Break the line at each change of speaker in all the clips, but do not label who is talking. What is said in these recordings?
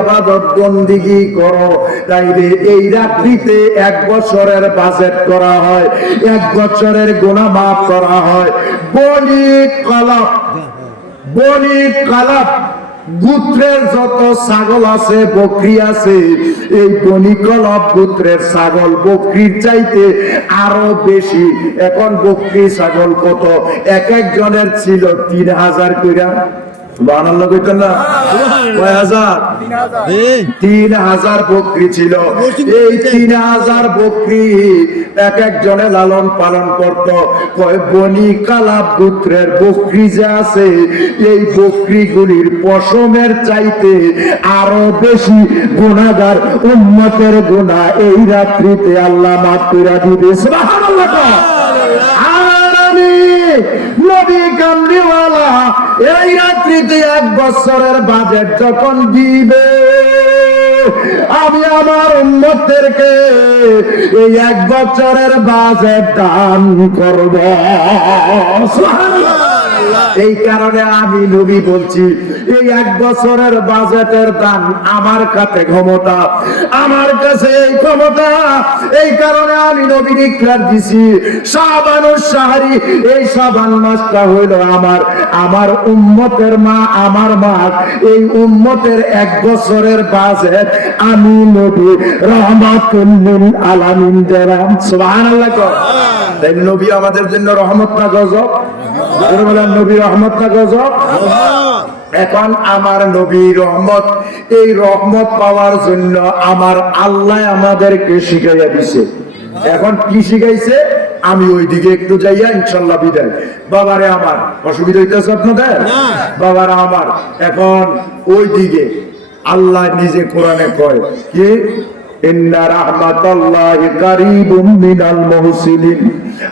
আবাদত বন্দিগি করো এই রাত্রিতে এক বছরের বাজেট করা হয়, এক বছরের মাফ করা হয়। বনি কলপ গুত্রের যত ছাগল আছে, বকরি আছে, এই বনিকলপ গুত্রের ছাগল, বকরির চাইতে আরও বেশি। এখন বকরি ছাগল কত? এক একজনের ছিল তিন হাজার কইরা। বানাল্লা কইতেন না? কয় হাজার? তিন হাজার বকরি ছিল। এই তিন হাজার বকরি এক একজনে লালন পালন করত। কয় বনি কালাপ গোত্রের বকরি যে আছে এই বকরিগুলির পশমের চাইতে আরও বেশি গুণাগার উম্মতের গুণা এই রাত্রিতে আল্লাহ মাফ করে দিবে। সুবহানাল্লাহ আর আমি নবী এই রাত্রিতে এক বছরের বাজেট যখন দিবে, আমি আমার উন্মতদেরকে এই এক বছরের বাজেট দান করব। এই কারণে আমি নবী বলছি এই এক বছরের বাজেটের দান আমার কাছে ক্ষমতা। আমার কাছে এই ক্ষমতা। এই কারণে আমি নবী ডিক্লার দিছি সাবানুর সাহারি এই সাবান মাসটা হইল আমার আমার উম্মতের মা আমার মা। এই উম্মতের এক বছরের বাজেট আমি নবী রহমাতুল্লিল আলামিন দেরাম। সুবহানাল্লাহ কর। তাই নবী আমাদের জন্য রহমত না গজব? বলেন নবী রহমত না গজব? এখন আমার নবী রহমত এই রহমত পাওয়ার জন্য আমার আল্লাহ আমাদেরকে শিখাইয়া দিছে। এখন কি শিখাইছে? আমি ওইদিকে একটু যাইয়া ইনশাল্লাহ বিদায়। বাবারে আমার অসুবিধা হইতেছে আপনাদের? বাবারা আমার এখন ওইদিকে আল্লাহ নিজে কোরআনে কয় কি ইন্না রাহমাতাল্লাহি কারীবুম মিনাল মুহসিনিন।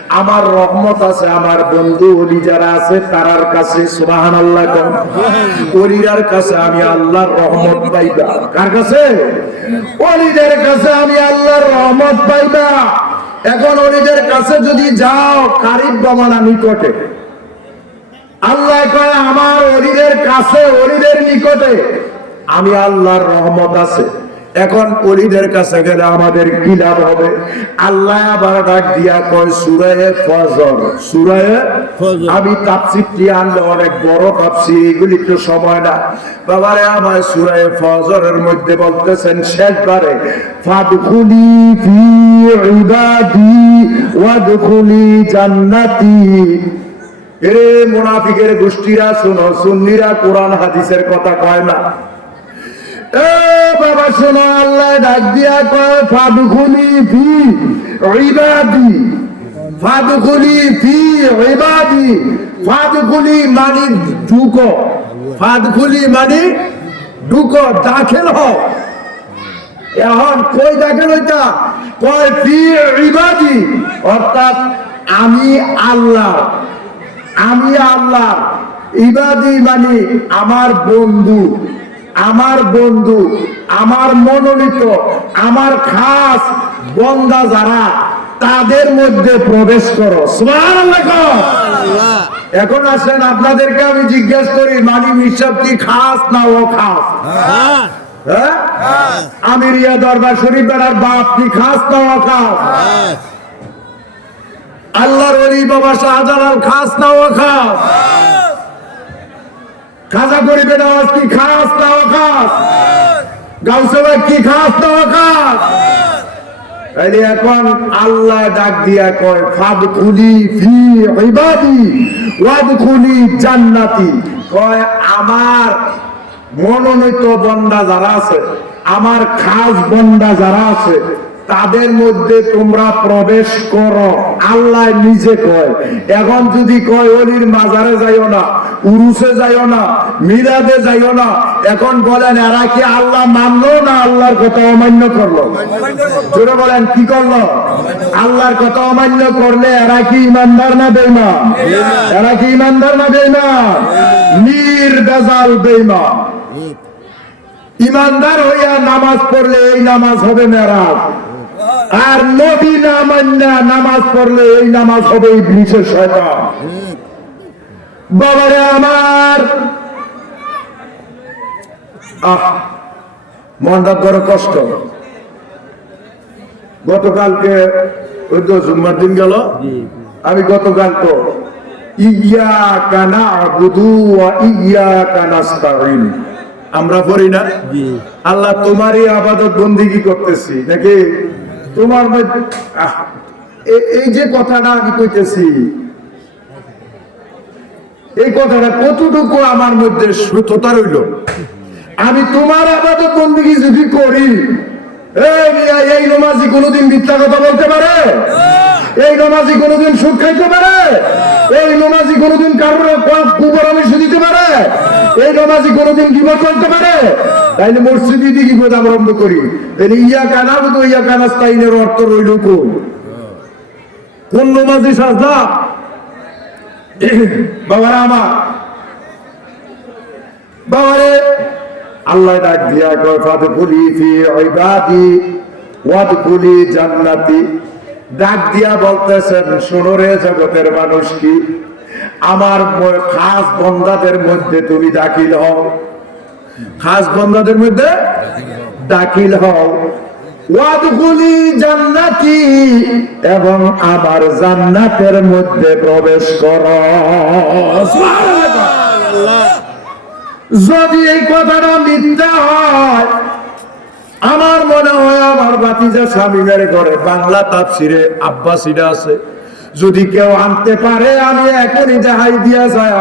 আমার রহমত আছে, আমার বন্ধু ওলি যারা আছে, তারার কাছে, সুবহানাল্লাহ কোন। ওলিরার কাছে আমি আল্লাহর রহমত পাইবা। কার কাছে? ওলিদের কাছে আমি আল্লাহর রহমত পাইবা। এখন ওলিদের কাছে যদি যাও, কারিব বামানা নিকটে। আল্লাহ কয়, আমার অলিদের কাছে, অলিদের নিকটে। আমি আল্লাহর রহমত আছে। এখন অলিদের কাছে গেলে আমাদের কি লাভ হবে? আল্লাহ আবার ডাক দিয়া কয় সুরায়ে ফজর। সুরায়ে আমি তাপসিরটি আনলে অনেক বড় তাপসি এগুলি তো সময় না। বাবারে আমার সুরায়ে ফজরের মধ্যে বলতেছেন শেষবারে ফাদখুলি ফি ইবাদি ওয়াদখুলি জান্নাতি। এরে মুনাফিকের গোষ্ঠীরা শোনো সুন্নিরা কোরআন হাদিসের কথা কয় না। বাবা আল্লাহ ডাক দিয়া কয় ফি ফি ফাদখুলি মানে মানে দাখিল কই কয়, ফি অর্থাৎ আমি আল্লাহ আমি আল্লাহ, ইবাদি মানে আমার বন্ধু। আমার বন্ধু আমার মনোনীত আমার খাস বন্দা যারা তাদের মধ্যে প্রবেশ করো। এখন আসেন আপনাদেরকে আমি জিজ্ঞেস করি মানি মিশব কি খাস না ও খাস হ্যাঁ? আমিরিয়া দরবার শরীফ বেড়ার বাপ কি খাস না ও খাস আল্লাহর বাবা শাহজালাল খাস না ও খাস খাজা গরিবের আওয়াজ কি খাস না ও খাস গাউসবাই, কি খাস না ও খাস তাইলে এখন আল্লাহ ডাক দিয়া কয় ফাদ খুলি ফি ইবাদি ওয়াদ খুলি জান্নাতি। কয়, আমার মনোনীত বন্দা যারা আছে, আমার খাস বন্দা যারা আছে, তাদের মধ্যে তোমরা প্রবেশ করো। আল্লাহ নিজে কয়, এখন যদি কয়, অলির মাজারে যাইও না উরুসে যাইও না মিলাদে যাইও না। এখন বলেন, এরা কি আল্লাহ মানলো না আল্লাহর কথা অমান্য করল? জোরে বলেন, কি করল? আল্লাহর কথা অমান্য করলে এরা কি ইমানদার না বেইমা এরা কি ইমানদার না বেইমা নির বেজাল বেইমা ইমানদার হইয়া নামাজ পড়লে এই নামাজ হবে মেরাজ। আর নবী না মান্না নামাজ পড়লে এই নামাজ হবে ইবলিসের শয়তান। বাবারে আমার। আহ মনটা বড় কষ্ট। গতকালকে ওই তো জুম্মার দিন গেল। আমি গতকাল তো ইয়া কানা আবুদু ইয়া কানাস্তাইন আমরা পড়ি না? আল্লাহ তোমারই আবাদত বন্দিগি করতেছি নাকি? তোমার এই যে কথাটা আমি কইতেছি এই কথাটা কতটুকু আমার মধ্যে সুততা রইল? আমি তোমার আবাদত বন্দিগি যদি করি, এই নমাজি কোনোদিন মিথ্যা কথা বলতে পারে? এই নমাজি কোনোদিন সুদ খাইতে পারে? এই নমাজি কোনোদিন কারোর দিতে পারে? এই নমাজি কোনোদিন বিপদ করতে পারে? তাইলে দিকে আরম্ভ করি। ইয়া কানা তো ইয়া কানাস্তাইনের অর্থ রইল কোন? কোন নমাজি সাজদা? ডাক দিয়া ডাক দিয়া বলতেছেন জগতের মানুষ কি? আমার খাস বন্দাদের মধ্যে তুমি দাখিল হও। খাস বন্দাদের মধ্যে দাখিল হও। জান্নাতি এবং আমার জান্নাতের মধ্যে প্রবেশ করো। যদি এই কথাটা মিথ্যা হয়, আমার মনে হয় আমার বাতিজা স্বামীদের ঘরে বাংলা তাফসিরে আব্বাসিরা আছে। যদি কেউ আনতে পারে, আমি এখনই দেখাই দিয়া যায়।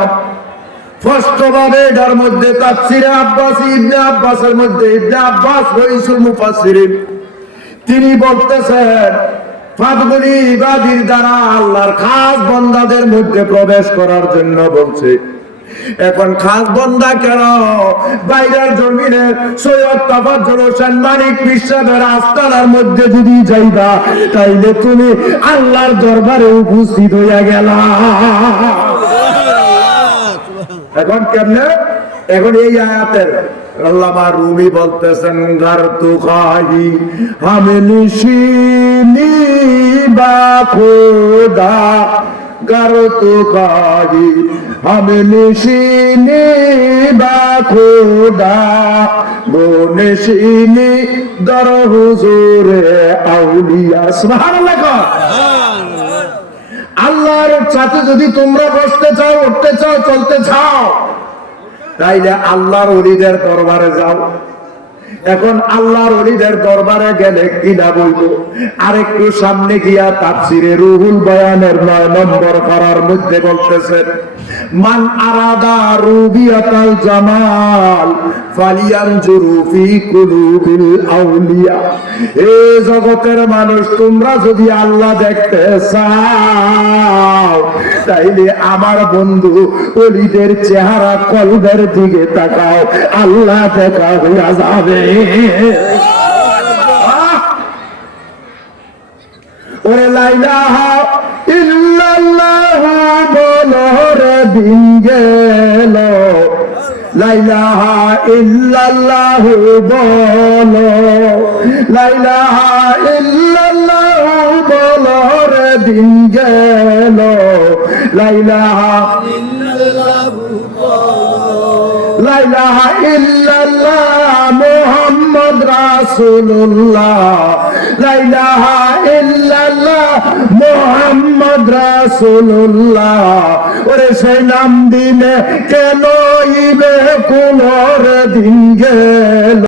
স্পষ্টভাবে এটার মধ্যে তাফসিরে আব্বাসি, ইবনে আব্বাসের মধ্যে ইবনে আব্বাস, রইসুল মুফাসসিরিন। তিনি বলতেছেন ফাদগুলি ইবাদির দ্বারা আল্লাহর খাস বন্দাদের মধ্যে প্রবেশ করার জন্য বলছে। এখন খাস বন্দা কেন? বাইরের জমিনে সৈয়দ তাফাজ্জল হোসেন মানিক বিশ্বাসের আস্তানার মধ্যে যদি যাইবা তাইলে তুমি আল্লাহর দরবারে উপস্থিত হইয়া গেলা। এখন কেমনে? এখন এই আয়াতের আল্লামা রুমি বলতেছেন গার তু খাহি হামে নিশিনি বা খোদা। গার তু খাহি হামে নিশিনি বা খোদা। গো নিশিনি দর হুজুরে আউলিয়া। সুবহানাল্লাহ। আল্লাহর সাথে যদি তোমরা বসতে চাও উঠতে চাও চলতে চাও তাইলে আল্লাহর অলিদের দরবারে যাও। এখন আল্লাহর অলিদের দরবারে গেলে কিনা বলব আরেকটু সামনে গিয়া তাফসিরে রুহুল বয়ানের নয় নম্বর করার মধ্যে বলতেছেন, মান আরাদা রুবিয়াতাল জামাল ফালিয়ানজুরু ফি কুলুবিল আউলিয়া এ জগতের মানুষ, তোমরা যদি আল্লাহ দেখতে চাও, তাইলে আমার বন্ধু অলিদের চেহারা কলবের দিকে তাকাও, আল্লাহ দেখা হইয়া যাবে! ওরে লাইলাহা ইল্লাল্লাহ বলো রে দিন গেল লাইলাহা ইল্লাল্লাহ বলো, লাইলাহা ইল্লাল্লাহ বলো রে দিন লাইলাহা ইল্লাল্লাহ মুহাম্মদ রাসূলুল্লাহ। লাইলাহা ইল্লাল্লাহ মুহাম্মদ রাসূলুল্লাহ। ওরে সেই নাম দিলে কেন ইবে কোন দিন গেল?